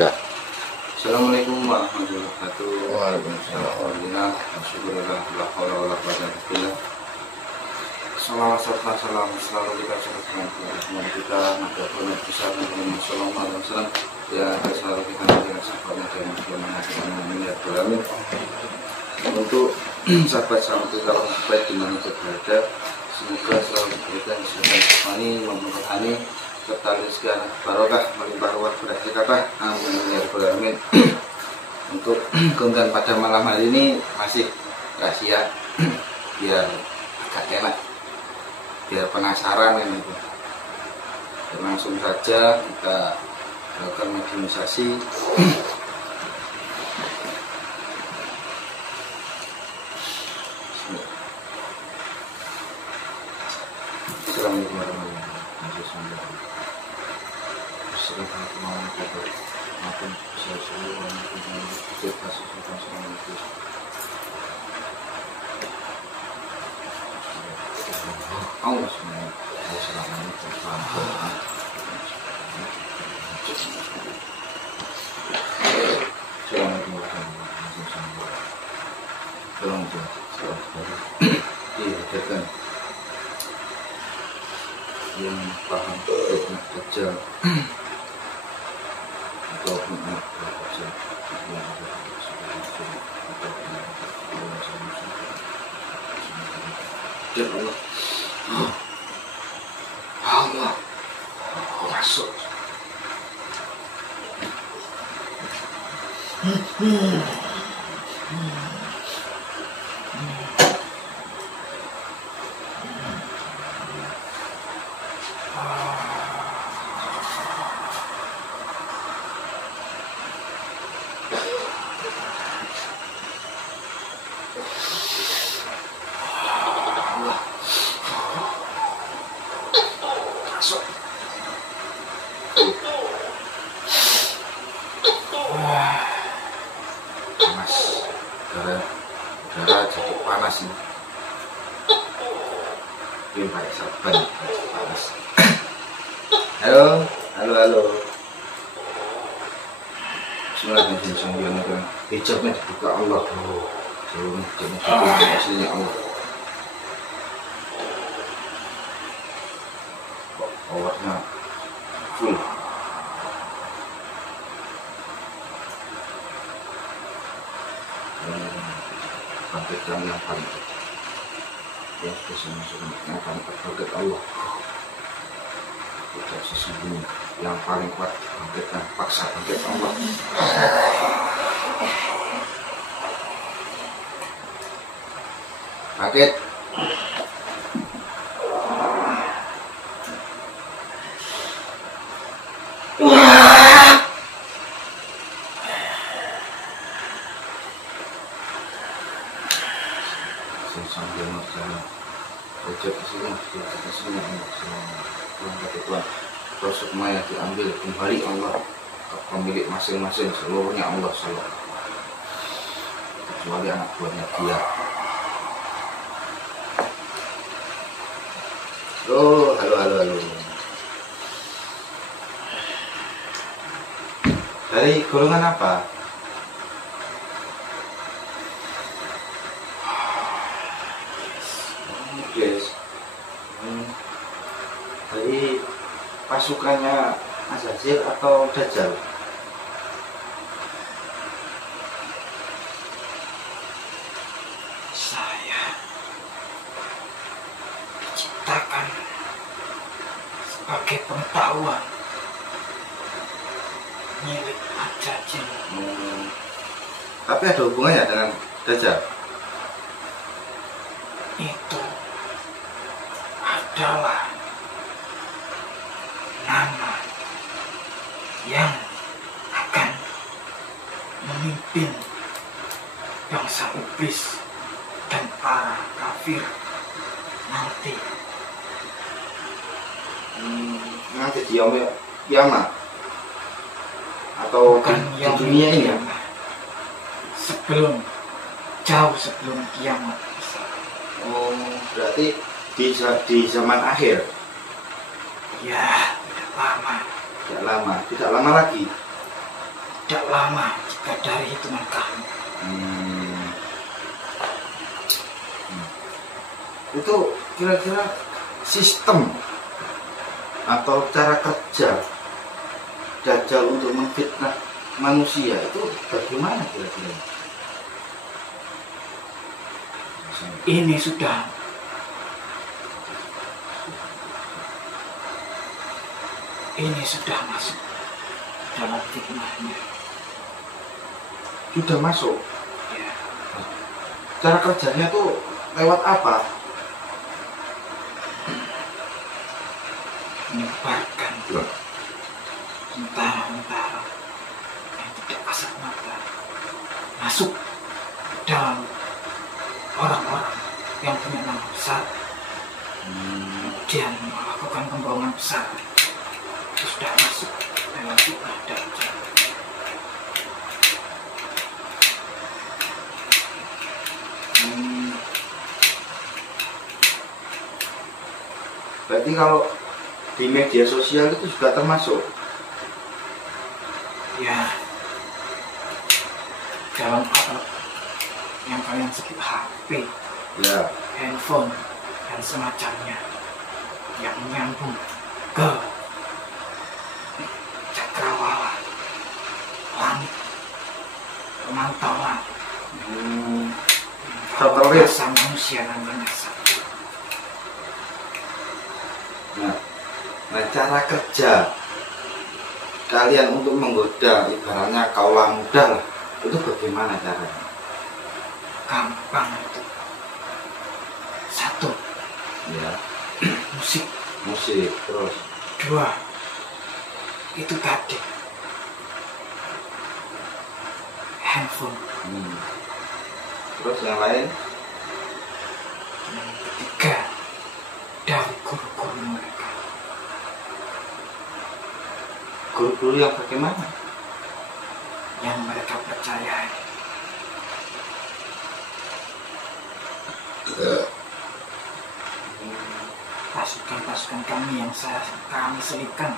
Assalamualaikum warahmatullahi wabarakatuh. Waalaikumsalam. Alhamdulillah, syukurillah, la haula wala quwwata illa billah. Salawat serta salam selalu kita ucapkan kepada kita, nabi Muhammad sallallahu alaihi wasallam, ya selalu kita menjaga sahabatnya dan muslimin. Untuk sahabat-sahabat kita orang baik di mana berada, semoga selalu diberikan kesehatan jasmani, memberkati serta rezeki barokah, melimpah ruah berhasil kata, amin ya rabbal alamin. Untuk konten pada malam hari ini masih rahasia, biar agak enak, biar penasaran ini. Dan langsung saja kita lakukan mediumisasi. Assalamualaikum warahmatullahi wabarakatuh. Serahkan kemauan kita, maupun besar seluruh maupun yang bebas serta semuanya. Allah semuanya, Allah selamanya terpantau. Assalamualaikum warahmatullahi wabarakatuh. Tolong dihadirkan yang paham tentang Dajjal atau tentang Dajjal yang ada dan Allah Allah masuk. Panas, udara cukup panas ini. Ini pakai serban, panas. Halo. Bismillahirrahmanirrahim. Hijabnya dibuka Allah. Sebelum hijabnya dibuka aslinya Allah. Allahnya full. Bangkitkan yang paling yang sesungguhnya paling terbaik Allah. Tidak sesungguhnya yang paling kuat, bangkitkan, paksa bangkit Allah. Bangkit. Sambil berjalan, sejak kesini, Tuhan, Rasul Maya diambil kembali Allah, pemilik masing-masing, seluruhnya Allah Salam, kecuali anak buahnya dia. Oh, halo. Dari golongan apa? Yes. Dari pasukannya Azazil atau Dajjal? Saya diciptakan sebagai pengetahuan milik Azazil. Tapi ada hubungannya dengan Dajjal? Itu adalah nama yang akan memimpin bangsa iblis dan para kafir nanti. Nanti di kiamat atau Bukan di dunia ini? kiamat. Jauh sebelum kiamat. Oh, berarti di zaman akhir? Ya, tidak lama. Tidak lama lagi. tidak lama jika dari hitungan kami. Itu kira-kira sistem atau cara kerja Dajjal untuk memfitnah manusia itu bagaimana kira-kira? Ini sudah masuk dalam fitnahnya. Sudah masuk. Ya, Cara kerjanya tuh lewat apa? menyebarkan tentara-tentara yang tidak kasat mata masuk dalam orang-orang yang punya nama besar, kemudian melakukan pembohongan besar. Itu sudah masuk dalam fitnah Dajjal. Berarti kalau di media sosial itu juga termasuk. Ya, dalam alat yang kalian sebut HP, Ya. handphone, dan semacamnya yang menyambung ke cakrawala, langit, pemantauan, Satelit. rasa manusia namanya satu. Nah, cara kerja kalian untuk menggoda ibaratnya kaulah muda lah, itu bagaimana caranya? Gampang itu. Satu, Ya, musik. terus. Dua, itu tadi handphone. Terus yang lain? Yang ketiga, dari guru-guru mereka. Guru-guru yang bagaimana? Yang mereka percayai. Pasukan-pasukan kami yang kami selipkan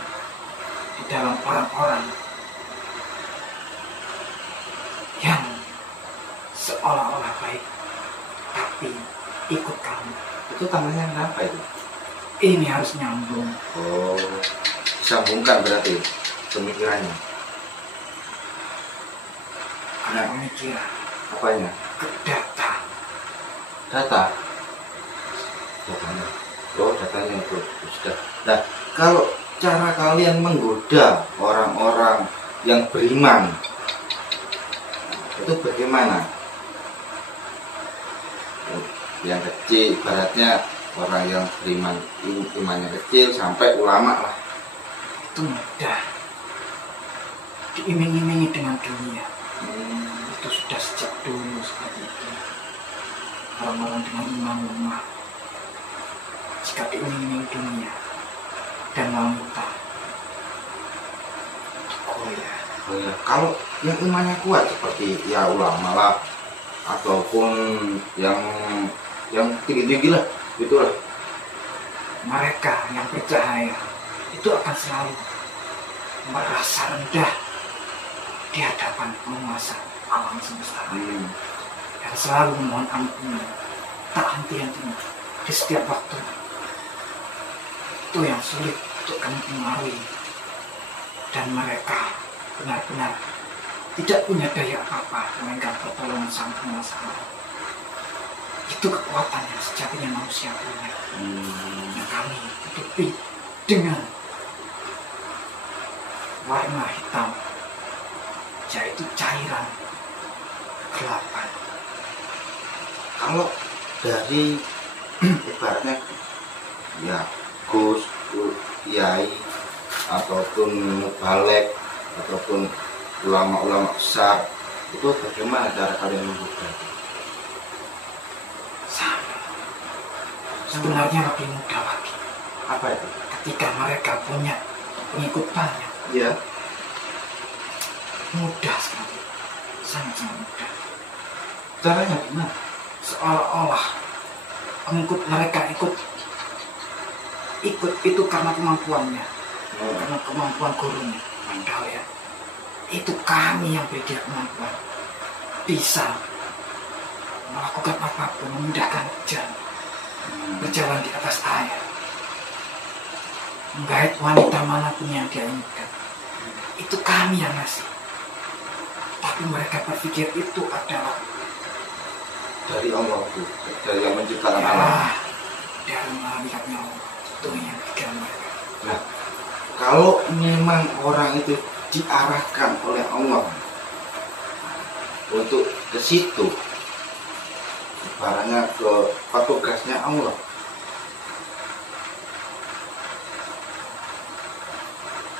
di dalam orang-orang yang seolah-olah baik, tapi ikut kami. Itu tangannya kenapa itu? Ini harus nyambung. Oh, disambungkan berarti pemikirannya. Karena pemikiran Apanya? ke data. Data. Datanya. Oh, datanya itu sudah. Nah, kalau cara kalian menggoda orang-orang yang beriman, itu bagaimana? Yang kecil, ibaratnya orang yang beriman, imannya kecil sampai ulama lah. Itu mudah. Diiming-imingi dengan dunia. Itu sudah sejak dulu seperti itu. Orang-orang dengan iman lemah, jika diiming-imingi dunia dan wanita, itu goyah. Oh ya, kalau yang imannya kuat seperti ya ulama lah, ataupun yang tinggi-tinggi lah, gitulah. Mereka yang bercahaya itu akan selalu merasa rendah di hadapan penguasa alam semesta dan selalu memohon ampun tak henti-hentinya di setiap waktu. Itu yang sulit untuk kami pengaruhi, dan mereka benar-benar tidak punya daya apa-apa melainkan pertolongan sang penguasa alam. Itu kekuatan yang sejatinya manusia punya, yang kami tutupi dengan warna hitam, yaitu cairan kegelapan. Kalau dari ibaratnya ya Gus, Kiai, ataupun mubalek, ataupun ulama-ulama besar, itu bagaimana cara kalian menggoda? Sama. Sebenarnya lebih mudah lagi. Apa itu? Ketika mereka punya pengikut banyak, Ya. mudah sekali, sangat-sangat mudah. Caranya gimana? Seolah-olah pengikut mereka ikut itu karena kemampuannya, karena kemampuan gurunya. Padahal ya, itu kami yang beri dia kemampuan bisa melakukan apapun, memindahkan jalan, berjalan di atas air, menggait wanita manapun yang dia inginkan. Itu kami yang ngasih. Tapi mereka berpikir itu adalah dari Allah itu, dari yang menciptakan ya, alam. dari malaikat Allah. Itu yang pikiran mereka. Nah, kalau memang orang itu diarahkan oleh Allah untuk ke situ, ibaratnya ke petugasnya Allah,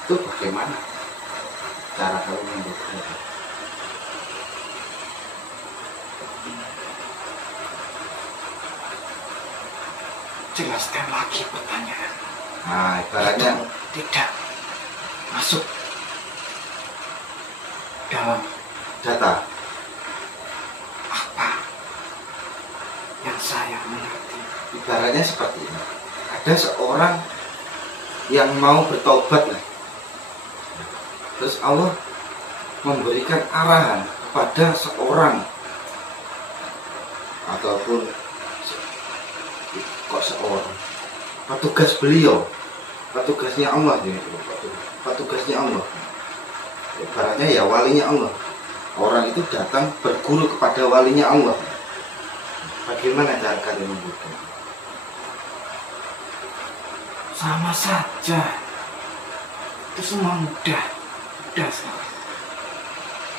itu bagaimana cara kamu membuatnya? Jelaskan lagi pertanyaan. Nah, ibaratnya Tidak masuk dalam data. apa yang saya mengerti. Ibaratnya seperti ini. Ada seorang yang mau bertobat lah. Terus Allah memberikan arahan kepada seorang ataupun kok seorang petugas beliau, petugasnya Allah ya, petugasnya Allah. Ibaratnya ya walinya Allah. Orang itu datang berguru kepada walinya Allah. Bagaimana cara kalian membuatnya? Sama saja. Itu semua mudah sekali.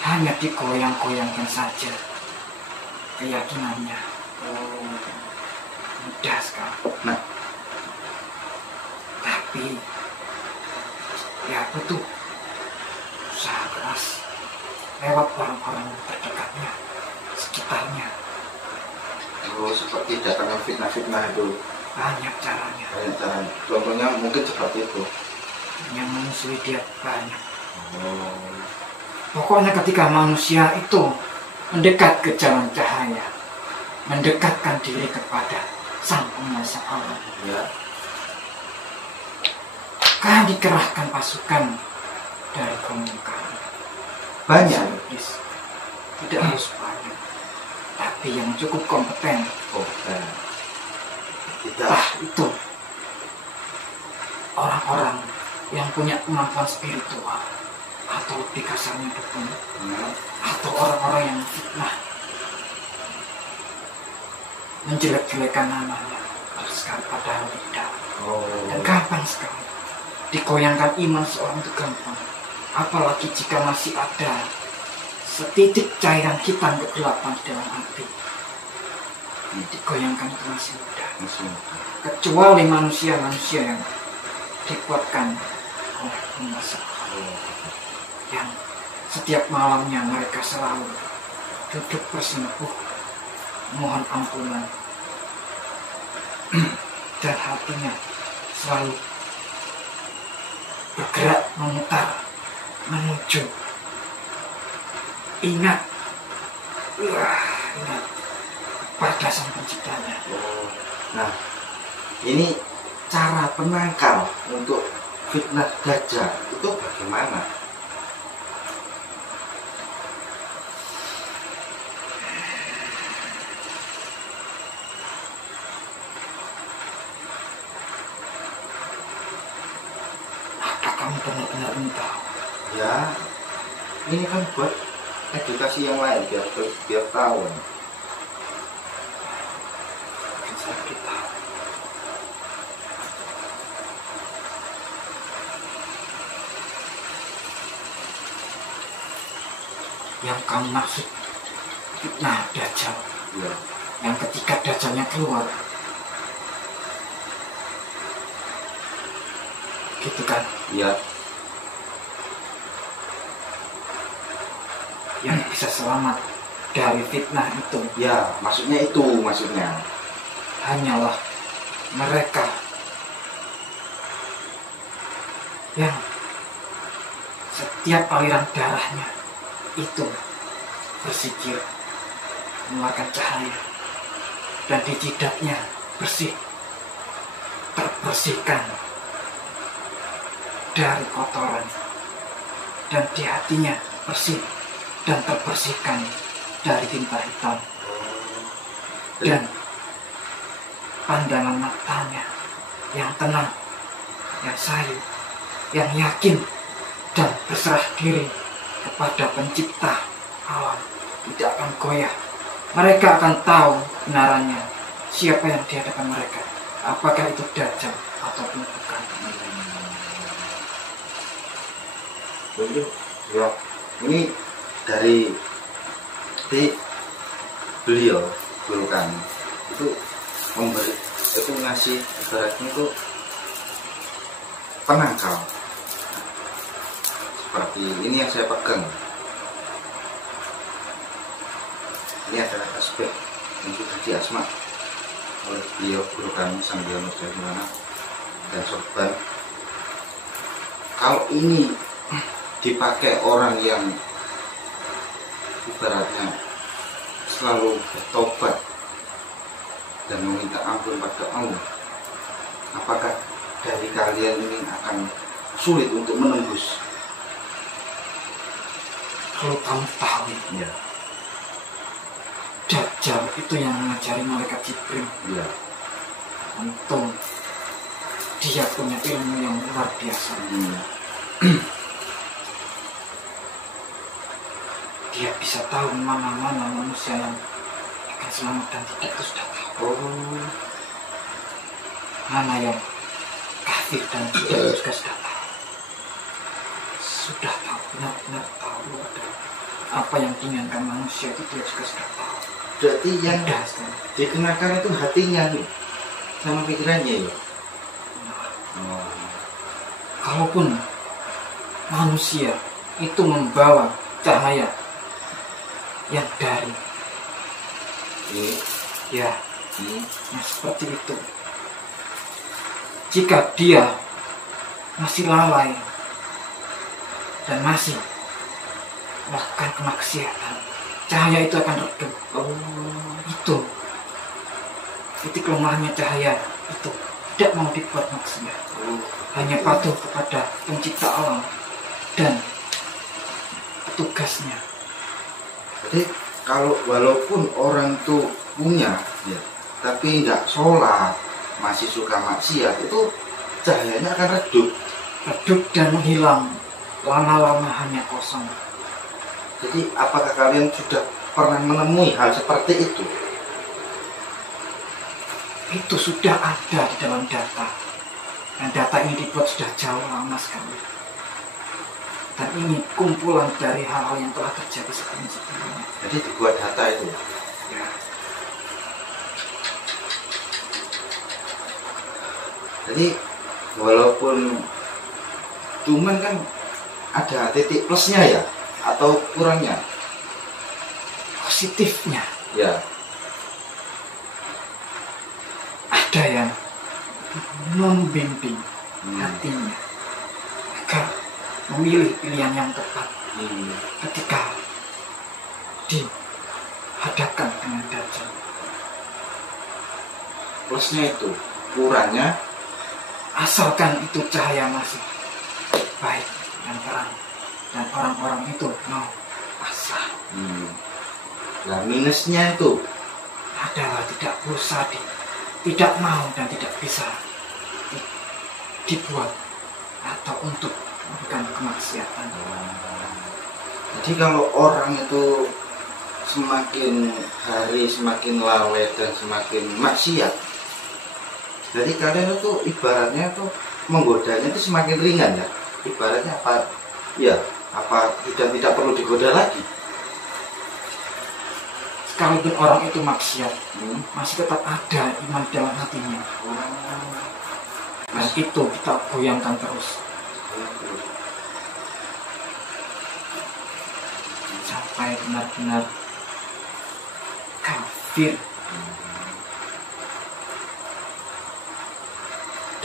Hanya digoyang-goyangkan saja keyakinannya. Mudah sekali. Nah, tapi ya butuh usaha keras lewat orang-orang terdekatnya, sekitarnya. seperti datangnya fitnah-fitnah itu Banyak caranya. banyak caranya. Contohnya mungkin seperti itu. Yang menyusui dia banyak. Oh. Pokoknya ketika manusia itu mendekat ke jalan cahaya, mendekatkan diri kepada Sang Penguasa alam, Ya. kan dikerahkan pasukan dari kemungkaran. Banyak. Tidak harus banyak, tapi yang cukup kompeten. Oh, dan tidak. Itu orang-orang yang punya kemampuan spiritual, atau lebih kasarnya dukun, atau orang-orang yang fitnah, menjelek-jelekan namanya, sekali padahal tidak. Dan gampang sekali digoyangkan iman seorang itu gampang. Apalagi jika masih ada setitik cairan hitam kegelapan di dalam hati, digoyangkan itu masih mudah. Kecuali manusia-manusia yang dikuatkan oleh penguasa yang setiap malamnya mereka selalu duduk bersimpuh mohon ampunan dan hatinya selalu bergerak memutar menuju ingat pada Sang Penciptanya. Nah, ini cara penangkal untuk fitnah dajjal itu bagaimana? Apa kamu benar-benar ingin tahu? Ya, ini kan buat edukasi yang lain biar tahu. Saya beritahu. Yang kamu maksud fitnah dajjal, Ya. yang ketika dajjalnya keluar, gitu kan? Ya. Yang bisa selamat dari fitnah itu Ya, maksudnya itu maksudnya. hanyalah mereka yang setiap aliran darahnya itu bersikir mengeluarkan cahaya dan di jidatnya bersih, terbersihkan dari kotoran, dan di hatinya bersih dan terbersihkan dari tinta hitam. Dan pandangan matanya yang tenang, yang sayu, yang yakin dan berserah diri kepada pencipta alam tidak akan goyah. Mereka akan tahu kebenarannya siapa yang di hadapan mereka, apakah itu Dajjal ataupun bukan. Begitu ya, ini dari beliau guru kami itu memberi, itu ngasih ibaratnya itu penangkal seperti ini yang saya pegang. Ini adalah aspek yang sudah diasma oleh beliau guru kami Sang Hyang Nurjadimana dan sorban. Kalau ini dipakai orang yang ibaratnya selalu bertobat dan meminta ampun pada Allah, apakah dari kalian ini akan sulit untuk menembus? Kalau kamu tahu Ya, Dajjal itu yang mengajari malaikat Jibril, ya. untung dia punya ilmu yang luar biasa. Dia bisa tahu mana-mana manusia yang akan selamat dan tidak, itu sudah tahu. Mana yang kafir dan tidak juga sudah tahu. Sudah tahu, benar-benar tahu ada apa yang diinginkan manusia itu dia juga sudah tahu. Berarti yang Mudah sekali. dikenakan itu hatinya nih, sama pikirannya ya. Kalaupun manusia itu membawa cahaya yang dari Ini, ya, ini, nah seperti itu, jika dia masih lalai dan masih melakukan kemaksiatan, cahaya itu akan redup. Itu titik lemahnya cahaya itu, tidak mau dibuat maksiat, hanya patuh kepada pencipta alam dan tugasnya. Jadi kalau walaupun orang itu punya, ya, tapi nggak sholat, masih suka maksiat, itu cahayanya akan redup. Redup dan menghilang, lama-lama hanya kosong. Jadi apakah kalian sudah pernah menemui hal seperti itu? Itu sudah ada di dalam data, dan data ini dibuat sudah jauh lama sekali. Dan ini kumpulan dari hal-hal yang telah terjadi sebelumnya. Jadi dibuat data itu. Ya. Jadi walaupun cuman kan ada titik plusnya ya, atau kurangnya. Positifnya Ya, ada yang membimbing hatinya agar memilih pilihan yang tepat ketika dihadapkan dengan Dajjal. plusnya itu, kurangnya Asalkan itu cahaya masih baik dan terang, dan orang-orang itu mau pasrah. Nah, minusnya itu Adalah tidak berusaha, tidak mau dan tidak bisa dibuat atau untuk melakukan kemaksiatan. jadi kalau orang itu semakin hari semakin lalai dan semakin maksiat, jadi kalian itu ibaratnya itu menggodanya itu semakin ringan ya. Ibaratnya apa? Ya, apa sudah tidak perlu digoda lagi. Sekalipun orang itu maksiat, masih tetap ada iman dalam hatinya. Dan itu kita goyangkan terus sampai benar-benar kafir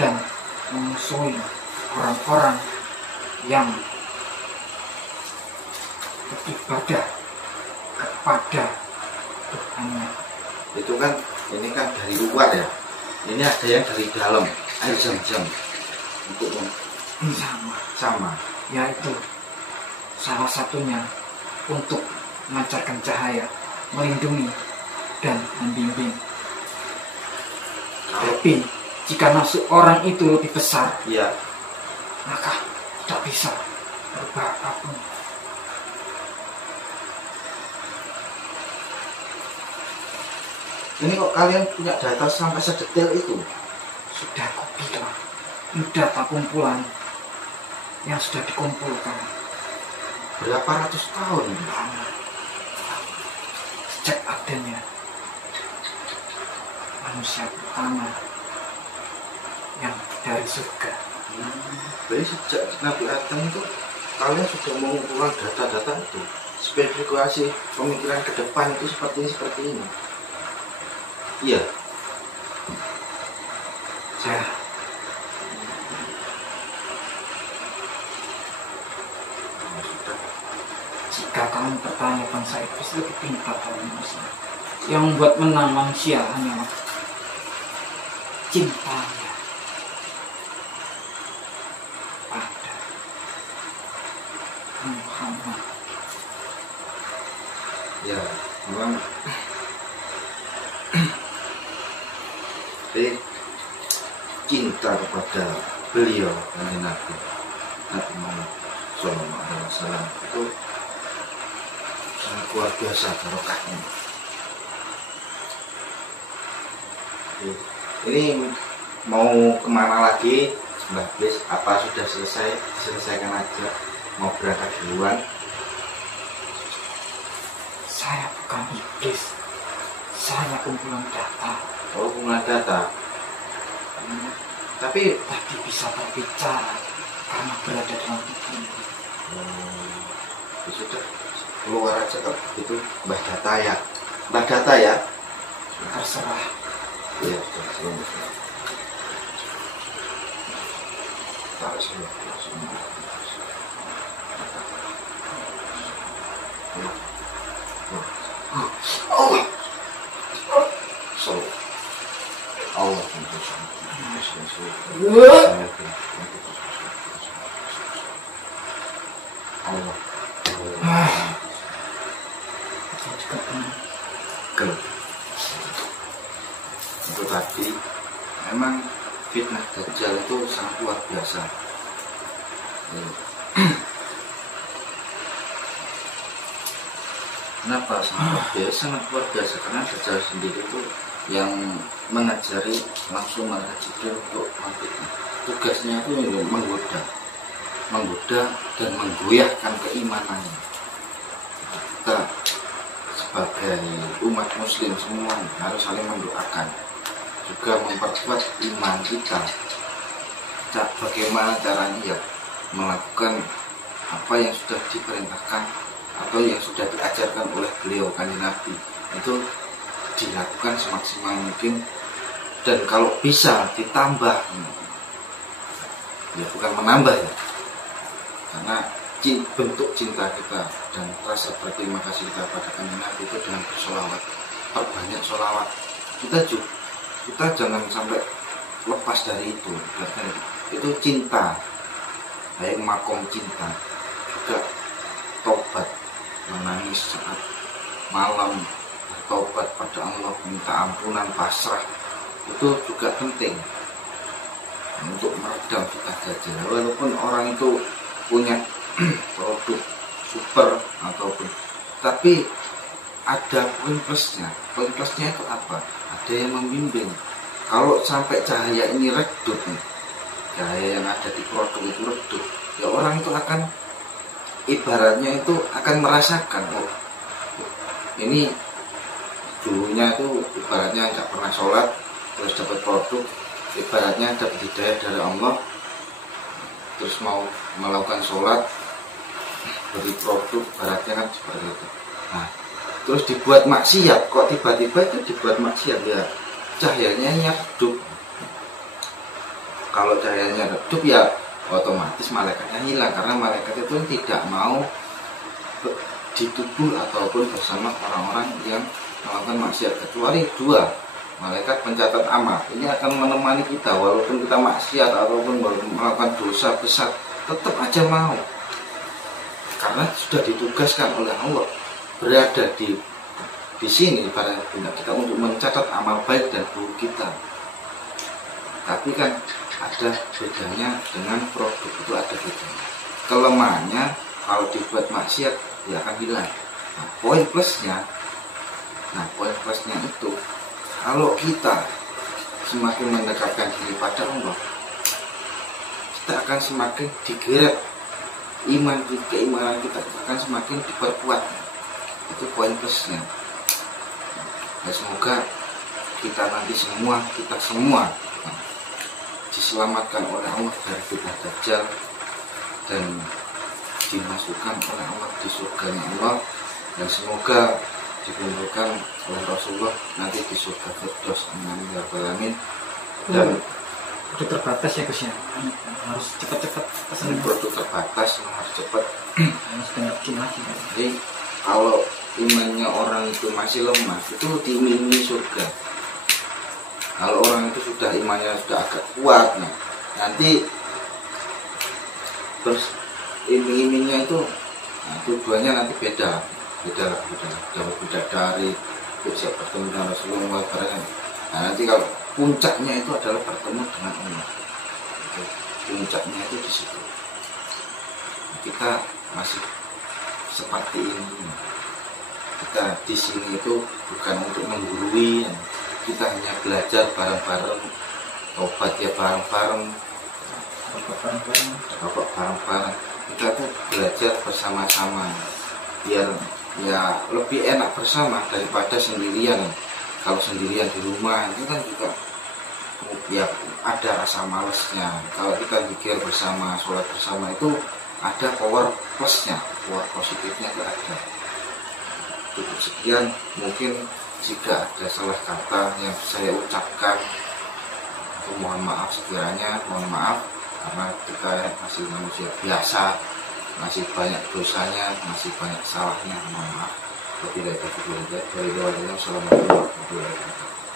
dan memusuhi orang-orang yang beribadah kepada Tuhannya. Itu kan, ini kan dari luar ya. Ini ada yang dari dalam, air zam-zam untuk Sama, sama. yaitu Salah satunya untuk memancarkan cahaya, melindungi dan membimbing. Tapi jika nafsu orang itu lebih besar, Iya. maka tidak bisa berubah apapun. Ini kok kalian punya data sampai sedetail itu? Sudah aku bilang, data kumpulan yang sudah dikumpulkan Berapa ratus tahun? lama. Sejak adanya manusia pertama yang dari surga. Jadi sejak Nabi Adam itu kalian sudah mengumpulkan data-data itu, spesifikasi pemikiran ke depan itu seperti ini. Iya. Ya, jika kamu bertanya bangsa iblis lebih pintar dari manusia, yang membuat menang manusia hanyalah cintanya pada Muhammad. Ya, memang. Jadi cinta kepada beliau dan Nabi Muhammad SAW itu sangat luar biasa barokahnya. Ini mau kemana lagi Mbak Blis? Apa sudah selesai? Selesaikan aja. Mau berangkat duluan? Saya bukan iblis, saya kumpulan data. Oh, kumpulan data. Tapi Bisa berbicara karena berada dalam tubuh. Ya sudah, keluar aja kalau itu Mbah Data ya. Mbah Data ya. Terserah. Iya, terserah. Taruh sini. So, Allah Allah. Itu tadi memang fitnah Dajjal itu sangat luar biasa. Kenapa sangat luar biasa? Sangat luar biasa karena Dajjal sendiri itu yang mengajari langsung malaikat Jibril untuk memfitnah. Tugasnya itu menggoda dan menggoyahkan keimanannya. Kita sebagai umat muslim semua harus saling mendoakan, juga memperkuat iman kita. Bagaimana caranya ya melakukan apa yang sudah diperintahkan atau yang sudah diajarkan oleh beliau kanjeng Nabi, itu dilakukan semaksimal mungkin, dan kalau bisa ditambah, ya bukan menambah ya, karena bentuk cinta kita dan rasa berterima kasih kita pada kanjeng Nabi itu dengan bersolawat, perbanyak solawat. Kita jangan sampai lepas dari itu. Itu cinta, baik makom cinta, juga tobat, menangis saat malam, bertobat pada Allah, minta ampunan, pasrah, itu juga penting untuk meredam fitnah Dajjal. Walaupun orang itu punya produk super ataupun, tapi ada poin plusnya. Poin plusnya itu apa? Ada yang membimbing. Kalau sampai cahaya ini redup nih, cahaya yang ada di produk itu redup, ya orang itu akan, ibaratnya itu akan merasakan, oh ini dulunya itu ibaratnya nggak pernah sholat terus dapat produk, ibaratnya dapat hidayah dari Allah, terus mau melakukan sholat beri produk, ibaratnya kan seperti itu. Nah, terus dibuat maksiat, kok tiba-tiba itu dibuat maksiat, ya cahayanya redup. Kalau cahayanya redup ya otomatis malaikatnya hilang, karena malaikat itu tidak mau ditubuh ataupun bersama orang-orang yang melakukan maksiat, kecuali dua malaikat pencatat amal. Ini akan menemani kita walaupun kita maksiat ataupun melakukan dosa besar, tetap aja mau. karena sudah ditugaskan oleh Allah berada di sini pada kita untuk mencatat amal baik dan buruk kita. Tapi kan ada bedanya dengan produk, itu ada bedanya. Kelemahannya kalau dibuat maksiat dia akan hilang. Nah, poin plusnya itu kalau kita semakin mendekatkan diri pada Allah, kita akan semakin digeret keimanan kita akan semakin diperkuat. Itu poin plusnya. Ya, semoga kita semua diselamatkan oleh Allah dari fitnah Dajjal dan dimasukkan oleh Allah di surganya Allah, dan semoga dikumpulkan oleh Rasulullah nanti di surga Firdaus. Amin ya rabbal alamin. Dan udah terbatas ya Gus ya, harus cepat-cepat pesan produk terbatas, harus cepat. harus banyak lagi. Jadi kalau imannya orang itu masih lemah, itu diiming-imingi surga. Kalau orang itu sudah imannya sudah agak kuat, nah, nanti terus iming-imingnya itu, nah, tujuannya nanti beda dari siap bertemu dengan Rasulullah barangnya. Nah, nanti kalau puncaknya itu adalah bertemu dengan Allah, puncaknya itu di situ. Kita masih seperti ini. Kita di sini itu bukan untuk menggurui, kita hanya belajar bareng-bareng, tobat ya bareng-bareng, kita tuh belajar bersama-sama biar ya lebih enak bersama daripada sendirian. Kalau sendirian di rumah itu kan juga ya ada rasa malesnya. Kalau kita pikir bersama, sholat bersama itu ada power plusnya, power positifnya itu ada. Cukup sekian, mungkin jika ada salah kata yang saya ucapkan, mohon maaf sekiranya, mohon maaf karena kita masih manusia biasa, masih banyak dosanya, masih banyak salahnya, mohon maaf. Wabillahi taufiq wal hidayah. Assalamualaikum warahmatullahi wabarakatuh.